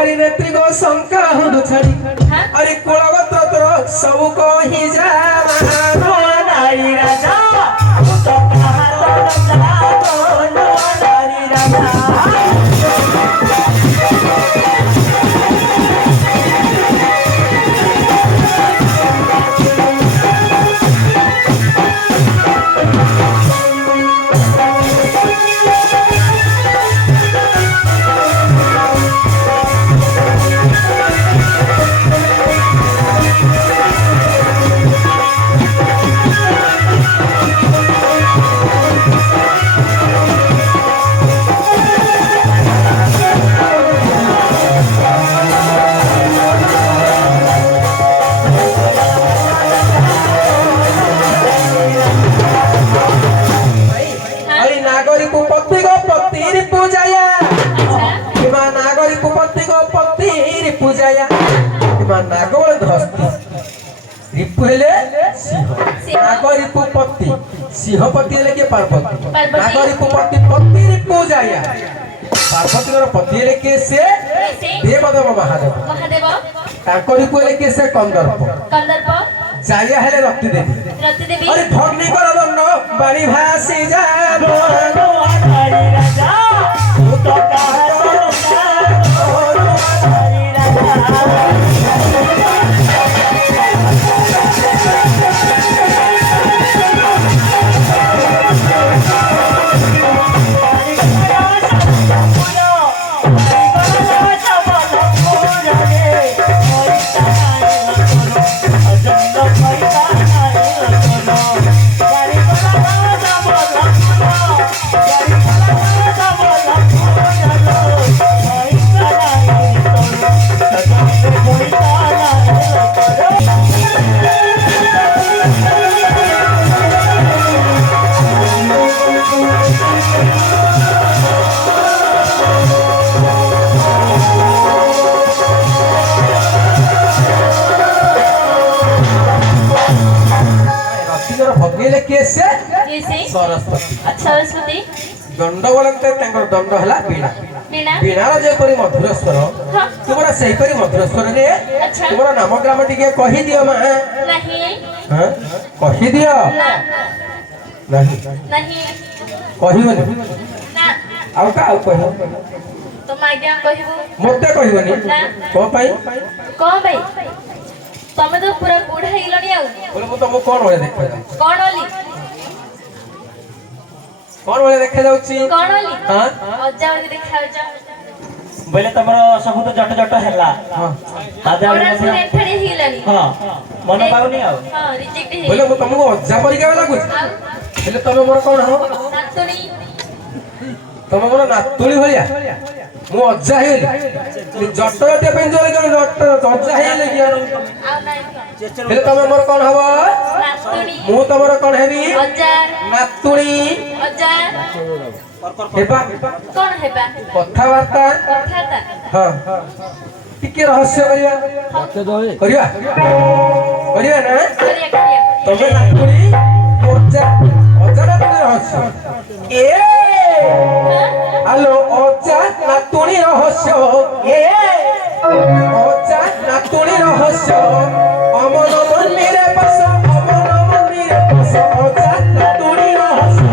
अधिकारी नेत्री को शंका हुदु छड़ी अरे कुलगोत्र तोर सब को ही जा नारी राजा तो कहा तो जा नारी राजा नागवल धस्ती रिपु हेले सिंह नागरिपु पति सिंहपति हेले के पार्वती नागरिपु पति पति रिपु जाया पार्वती रो पति हेले के से देवदेव महादेव ताकरिपु हेले के से कंदर्प जाया हेले रति देवी अरे भग्नी कर दंड बाणी भासी जाबो नारी राजा तो कहा नारी राजा सरस्वती दंड बोलते दंड है वीणा वीणार जो मधुर स्वर तुमरा से मधुर स्वर रे तुमरा नाम ग्राम टिके कहि दियो मां नहीं हां कहि दियो नहीं नहीं कहिबनी ना आ का कहि तुम आज्ञा कहिबो मते कहिबनी को भाई तमे तो पूरा बूढ़ा हिलनी आउ बोले मु तुम कोन होले देख कोन होली कोन होले देखा जाउची कोन होली हां अज्जा होली देखा जा बोले तमरो सब तो जट जट हैला हां आजा से एठड़ी हिलनी हां मन पाउनी आ हां रिजेक्ट हे बोले मु तुमको अज्जा परिका लागु हेले तमे मोर कोन हो नातुणी तमे मोर नातुणी भलिया मु अज्जा हेली जट जट पेंजोले कर जट अज्जा हेले कि आ नाही हेले तमे मोर कोन हबो नातुणी मु तमरो कोन हेबी अज्जा नातुणी अज्जा हेबा कोन हेबा कथा वार्ता कथाता हां टिके रहस्य करिया करिया करिया ना करिया तमे नातुणी अज्जा अज्जा नातुणी रहस्य ए हेलो अज्जा नातुणी रहस्य ए अज्जा नातुणी रहस्य अमन मंदिरे बस अमन मंदिरे बस अज्जा नातुणी रहस्य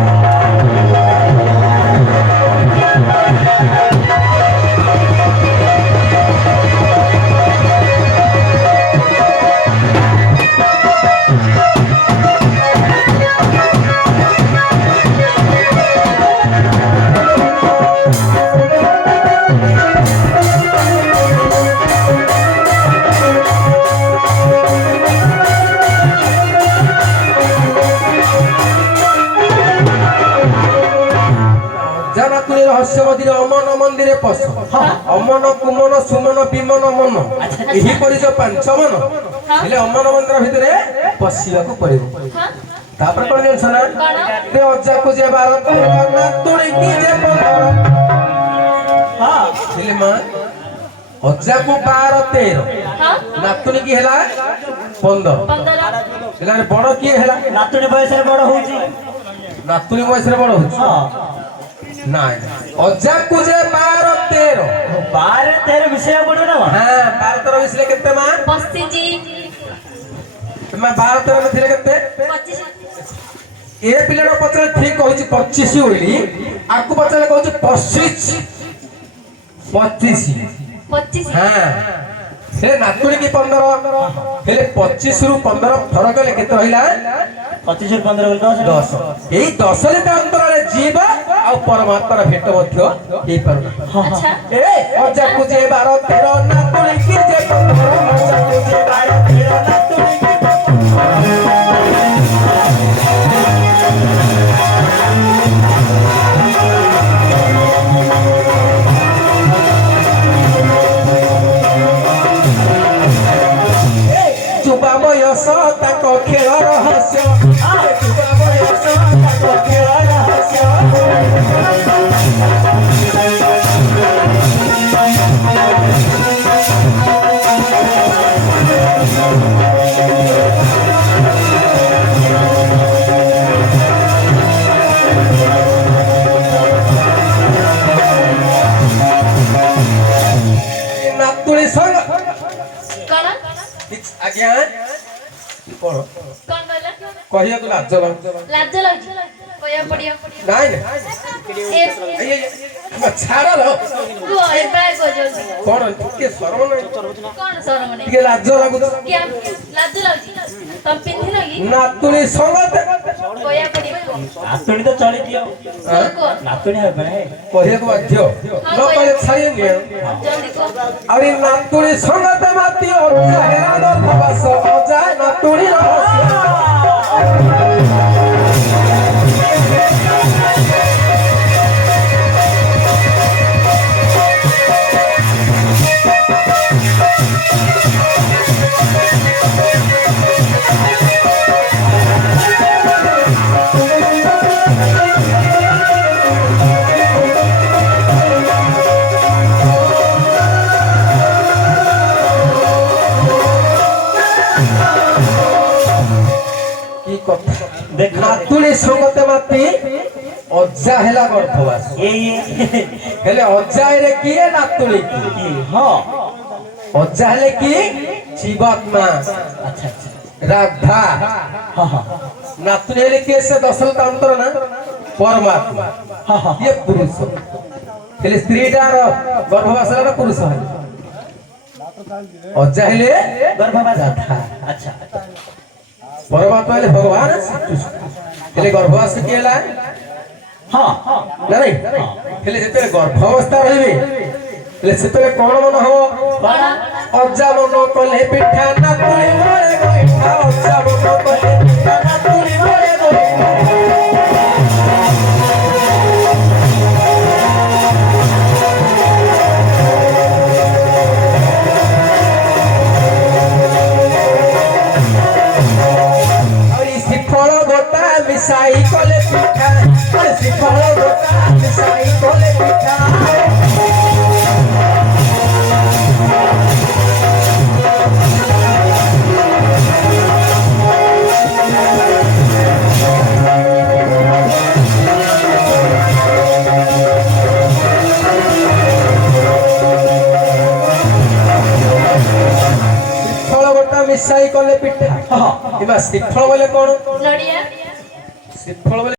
रहस्य मदिरे अमन मंदिरे पस अमन कुमन सुमन विमन मन एही परि जो पांच मन हेले अमन मंदिर भितरे पसियाको पड़िबो तापर कोन जन सना ते अज्जा को जे भारत ना तोरी की जे बोल हां हेले मां अज्जा को 12 13 हां नातुनी की हेला 15 हेला बड़ की हेला नातुनी बयस रे बड़ होची नातुनी बयस रे बड़ होची हां नाही अज्जा को जे 12 13 12 13 ମିଶେଇବାକୁ ପଡିବ ନା କଣ? हाँ 12 13 ମିଶିଲେ କେତେ ମା ବସିଛି ତୁମେ 12 13 ମିଶିଲେ କେତେ 25 ए पिलाटा पचारे ठीक कहूँ 25 बोली आपको पचारे कहूँ 25 25 हाँ हे नातुणी की 15 हेले 25 रु 15 फरक हेले केते रहिला 25 ରୁ 15 ଗଲେ 10 10 एई 10 रे अंतर रे जीव आ परमात्मा रे भेट मध्य हे पर अच्छा ए अजा को जे 12 13 नातुणी की जे 15 अजा को जे 12 13 नातुणी की चुबा बयस ताको खेल रहस्य चुबा बयस ताको खेल रहस्य नातुणी संग कौन आज्ञा कौन कौन बोला कहिया तो लाज लाज लाଗୁଛି କହିବାକୁ ପଡିବ ନାଇଁ ଛାଡ ଲ ତୁ ଏପାଏ କହୁଛି କଣ ଟିକେ ଶରମ ନାହିଁ କଣ ଶରମ ନାହିଁ ଟିକେ ଲାଜ ଲାଗୁଛି କି ଲାଜ ଲାଗୁଛି ତମ ପିନ୍ଧିନ କି ନାତୁଣୀ ସଙ୍ଗତେ କହିବାକୁ ପଡିବ ନାତୁଣୀ ତ ଚଳିଦିଅ କୁହ ନାତୁଣୀ ହେବେ କହିବାକୁ ବାଧ୍ୟ ନ କହିଲେ ଛାଡ଼ିନି ଜଲ୍ଦି କୁହ ଆଉ ଏ ନାତୁଣୀ ସଙ୍ଗତେ ମାତି ଅଜା ହେଲା ଗର୍ଭବାସ ଅଜା ନାତୁଣୀ नातुणी संगते माती अजा हेला गर्भवास हेले अजा रे किए नातुणी की हां अजा हेले की जीवात्मा अच्छा राधा हां हां नातुणी हेले के से दशरथ अंतर ना परमात्मा हां ये पुरुष हेले स्त्रीटार गर्भवास रा पुरुष है अजा हेले गर्भवास अच्छा परमात्मा हेले भगवान हेले गर्भवास केला हां ना नहीं हेले जेते गर्भावस्था रहिबे हेले सेते कोन मन हो अजा मन कले पिठा ना तुली मोरे गोइठा अजा मन कले पिठा ना तुली मोरे गोइठा मिसाई कोले पिठा हसी फलो गोटा मिसाई कोले पिठा फलो गोटा मिसाई कोले पिठा हां इमा श्रीफल बोले कोन नडिया श्रीफल